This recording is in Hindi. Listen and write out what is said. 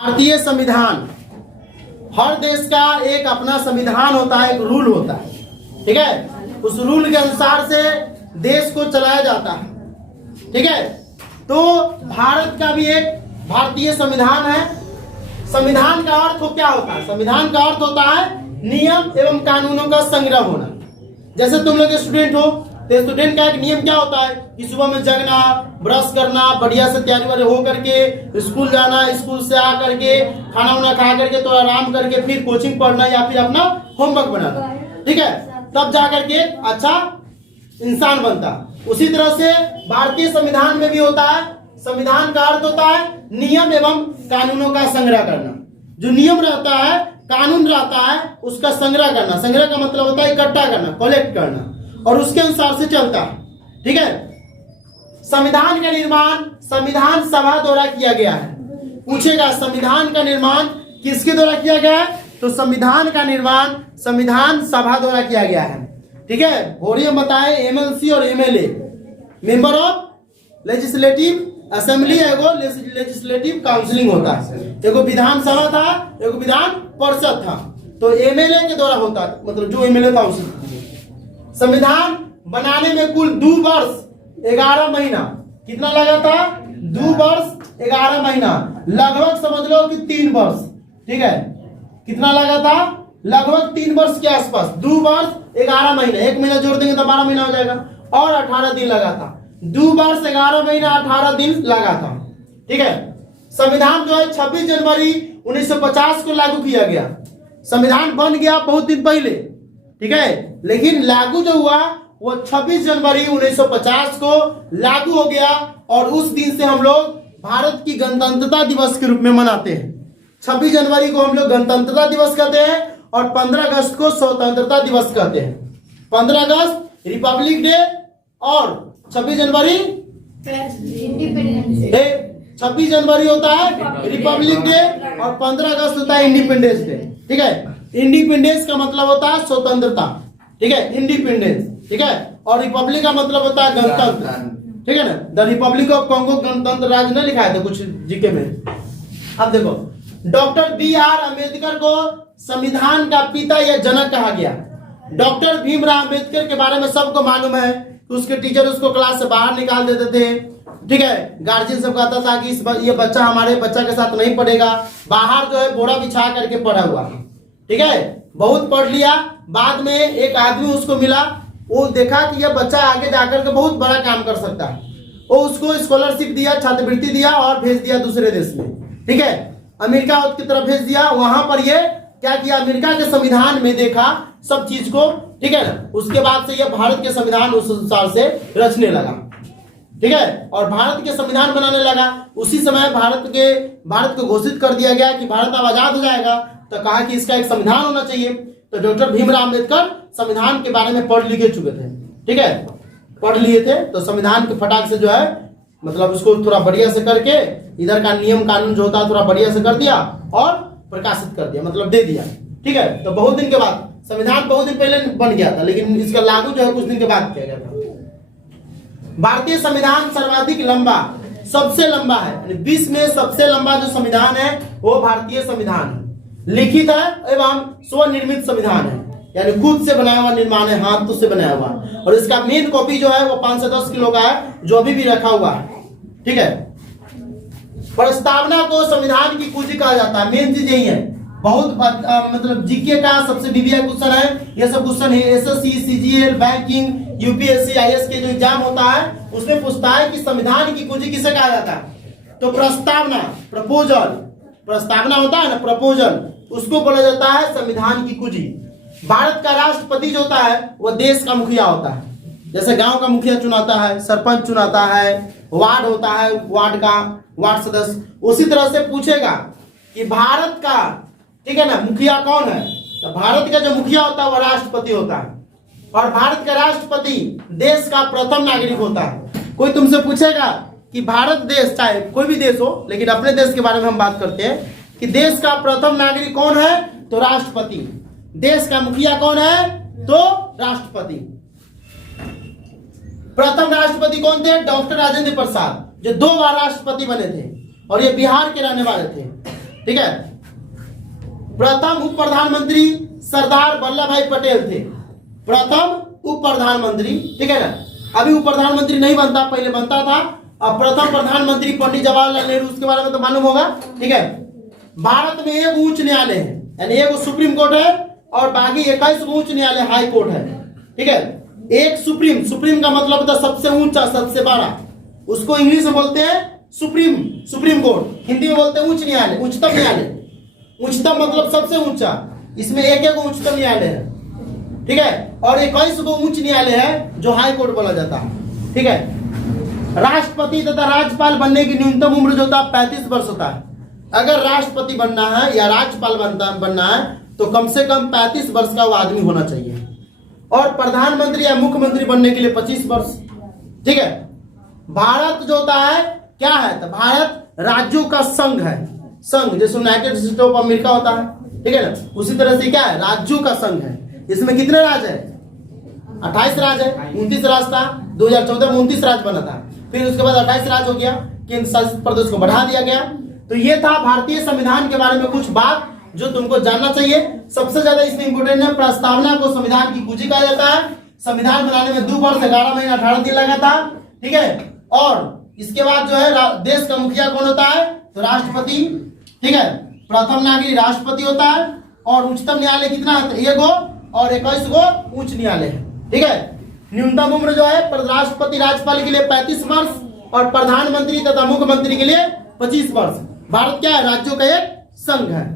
भारतीय संविधान, हर देश का एक अपना संविधान होता है, एक रूल होता है, ठीक है। उस रूल के अनुसार से देश को चलाया जाता है, ठीक है। तो भारत का भी एक भारतीय संविधान है। संविधान का अर्थ तो क्या होता है? संविधान का अर्थ होता है नियम एवं कानूनों का संग्रह होना। जैसे तुम लोग स्टूडेंट हो तो स्टूडेंट का एक नियम क्या होता है कि सुबह में जगना, ब्रश करना, बढ़िया से तैयारी वाले हो करके स्कूल जाना, स्कूल से आ करके खाना वाना खा करके तो आराम करके फिर कोचिंग पढ़ना या फिर अपना होमवर्क बनाना, ठीक है। तब जा करके अच्छा इंसान बनता। उसी तरह से भारतीय संविधान में भी होता है। संविधान का अर्थ होता है नियम एवं कानूनों का संग्रह करना। जो नियम रहता है, कानून रहता है, उसका संग्रह करना। संग्रह का मतलब होता है इकट्ठा करना, कलेक्ट करना, और उसके अनुसार से चलता है, ठीक है। संविधान का निर्माण संविधान सभा द्वारा किया गया है। पूछेगा संविधान का निर्माण किसके द्वारा किया गया है? तो संविधान का निर्माण संविधान सभा द्वारा किया गया है, ठीक है। और ये बताए एमएलसी और MLA, member of legislative assembly, एगो लेजिस्लेटिव काउंसिलिंग होता है। एगो विधानसभा था, एगो विधान परिषद था। तो एमएलए के द्वारा होता है, मतलब जो एमएलए था उसी। संविधान बनाने में कुल 2 वर्ष 11 महीना कितना लगा था? 2 वर्ष 11 महीना, लगभग समझ लो कि 3 वर्ष, ठीक है। कितना लगा था? लगभग 3 वर्ष के आसपास। 2 वर्ष 11 महीना, 1 महीना जोड़ देंगे तो 12 महीना हो जाएगा, और 18 दिन लगा था। 2 वर्ष 11 महीना 18 दिन लगा था, ठीक है। संविधान जो है 26 जनवरी 1950 को लागू किया गया। संविधान बन गया बहुत दिन पहले, ठीक है, लेकिन लागू जो हुआ वो 26 जनवरी 1950 को लागू हो गया। और उस दिन से हम लोग भारत की गणतंत्रता दिवस के रूप में मनाते हैं। 26 जनवरी को हम लोग गणतंत्रता दिवस कहते हैं और 15 अगस्त को स्वतंत्रता दिवस कहते हैं। 15 अगस्त रिपब्लिक डे और 26 जनवरी इंडिपेंडेंस डे। 26 जनवरी होता है रिपब्लिक डे और 15 अगस्त होता है इंडिपेंडेंस डे, ठीक है। इंडिपेंडेंस का मतलब होता है स्वतंत्रता, ठीक है, इंडिपेंडेंस, ठीक है। और रिपब्लिक का मतलब होता है गणतंत्र, ठीक है ना। द रिपब्लिक ऑफ कांगो गणतंत्र राज्य ने लिखा है था कुछ जीके में। अब देखो, डॉक्टर बी.आर. अम्बेडकर को संविधान का पिता या जनक कहा गया। डॉक्टर भीमराव अम्बेडकर के बारे में सबको मालूम है कि उसके टीचर उसको क्लास से बाहर निकाल देते थे, ठीक है। गार्जियन सब कहता था कि ये बच्चा हमारे बच्चा के साथ नहीं पढ़ेगा, बाहर जो है बोरा बिछा करके पढ़ा हुआ, ठीक है। बहुत पढ़ लिया, बाद में एक आदमी उसको मिला, वो देखा कि यह बच्चा आगे जाकर के बहुत बड़ा काम कर सकता है। वो उसको स्कॉलरशिप दिया, छात्रवृत्ति दिया और भेज दिया दूसरे देश में, ठीक है, अमेरिका की तरफ भेज दिया। वहां पर ये क्या किया, अमेरिका के संविधान में देखा सब चीज को, ठीक है ना। उसके बाद से यह भारत के संविधान उस अनुसार से रचने लगा, ठीक है, और भारत के संविधान बनाने लगा। उसी समय भारत को घोषित कर दिया गया कि भारत अब आजाद हो जाएगा। तो कहा कि इसका एक संविधान होना चाहिए। तो डॉक्टर भीमराव अम्बेडकर संविधान के बारे में पढ़ लिखे चुके थे, ठीक है, पढ़ लिए थे। तो संविधान के फटाक से जो है मतलब उसको थोड़ा बढ़िया से करके इधर का नियम कानून जो होता है थोड़ा बढ़िया से कर दिया और प्रकाशित कर दिया, मतलब दे दिया, ठीक है। तो बहुत दिन के बाद, संविधान बहुत दिन पहले बन गया था, लेकिन इसका लागू जो है कुछ दिन के बाद किया गया था। भारतीय संविधान सर्वाधिक लंबा, सबसे लंबा है, विश्व में सबसे लंबा जो संविधान है वो भारतीय संविधान है। लिखित है एवं स्वनिर्मित संविधान है, यानी खुद से बनाया हुआ निर्माण है, हाथों से बनाया हुआ। और इसका मेन कॉपी जो है वो 510 किलो का है, जो अभी भी रखा हुआ है, ठीक है। प्रस्तावना को संविधान की कुंजी कहा जाता है। मेन चीज यही है। बहुत मतलब जीके का सबसे बीबीआई क्वेश्चन है, ये सब क्वेश्चन है। SSC, CGL, banking, UPSC, IAS के जो एग्जाम होता है उसमें पूछता है कि संविधान की कुंजी किसे कहा जाता है? तो प्रस्तावना, प्रपोजल, प्रस्तावना होता है ना, प्रपोजल, उसको बोला जाता है संविधान की कुंजी। भारत का राष्ट्रपति जो होता है वो देश का मुखिया होता है। जैसे गांव का मुखिया चुनाता है, सरपंच चुनाता है, वार्ड होता है, वार्ड का वार्ड सदस्य। उसी तरह से पूछेगा कि भारत का, ठीक है ना, मुखिया कौन है? तो भारत का जो मुखिया होता है वो राष्ट्रपति होता है। और भारत का राष्ट्रपति देश का प्रथम नागरिक होता है। कोई तुमसे पूछेगा कि भारत देश, चाहे कोई भी देश हो, लेकिन अपने देश के बारे में हम बात करते हैं कि देश का प्रथम नागरिक कौन है? तो राष्ट्रपति। देश का मुखिया कौन है? तो राष्ट्रपति। प्रथम राष्ट्रपति कौन थे? डॉक्टर राजेंद्र प्रसाद, जो 2 बार राष्ट्रपति बने थे और ये बिहार के रहने वाले थे। ठीक है। प्रथम उप प्रधानमंत्री सरदार वल्लभ भाई पटेल थे, प्रथम उप प्रधानमंत्री, ठीक है ना। अभी उप प्रधानमंत्री नहीं बनता, पहले बनता था। अब प्रथम प्रधानमंत्री पंडित जवाहरलाल नेहरू, उसके बारे में तो मालूम होगा, ठीक है। भारत में एक उच्च न्यायालय है, यानी एक सुप्रीम कोर्ट है और बाकी 21 उच्च न्यायालय हाई कोर्ट है, ठीक है। एक सुप्रीम, सुप्रीम का मतलब होता है सबसे ऊंचा, सबसे बड़ा, उसको इंग्लिश में बोलते हैं सुप्रीम, सुप्रीम कोर्ट, हिंदी में बोलते हैं उच्च न्यायालय, उच्चतम न्यायालय। उच्चतम मतलब सबसे ऊंचा, इसमें एक एक उच्चतम न्यायालय है, ठीक है। और 21 गो उच्च न्यायालय है जो हाई कोर्ट बोला जाता है, ठीक है। राष्ट्रपति तथा राज्यपाल बनने की न्यूनतम उम्र जो होता है 35 वर्ष होता है। अगर राष्ट्रपति बनना है या राज्यपाल बनना है तो कम से कम 35 वर्ष का वो आदमी होना चाहिए। और प्रधानमंत्री या मुख्यमंत्री बनने के लिए 25 वर्ष, ठीक है। भारत जो होता है क्या है, तो भारत राज्यों का संघ है, संघ जैसे यूनाइटेड स्टेट्स ऑफ अमेरिका होता है, ठीक है ना, उसी तरह से क्या है, राज्यों का संघ है। इसमें कितने राज्य है, 28 राज्य है, 29 राज्य था, 2014 में 29 राज्य बना था, फिर उसके बाद 28 राज्य हो गया, केंद्र शासित प्रदेश को बढ़ा दिया गया। तो ये था भारतीय संविधान के बारे में कुछ बात जो तुमको जानना चाहिए। सबसे ज्यादा इसमें इंपोर्टेंट है, प्रस्तावना को संविधान की कुंजी कहा जाता है। संविधान बनाने में 2 वर्ष 11 महीना 18 दिन लगा था, ठीक है। और इसके बाद जो है देश का मुखिया कौन होता है, तो राष्ट्रपति, ठीक है। प्रथम नागरिक राष्ट्रपति होता है। और उच्चतम न्यायालय कितना है, 1 गो और 21 गो उच्च न्यायालय है, ठीक है। न्यूनतम उम्र जो है राष्ट्रपति राज्यपाल के लिए 35 वर्ष और प्रधानमंत्री तथा मुख्यमंत्री के लिए 25 वर्ष। भारत क्या है, राज्यों का एक संघ है।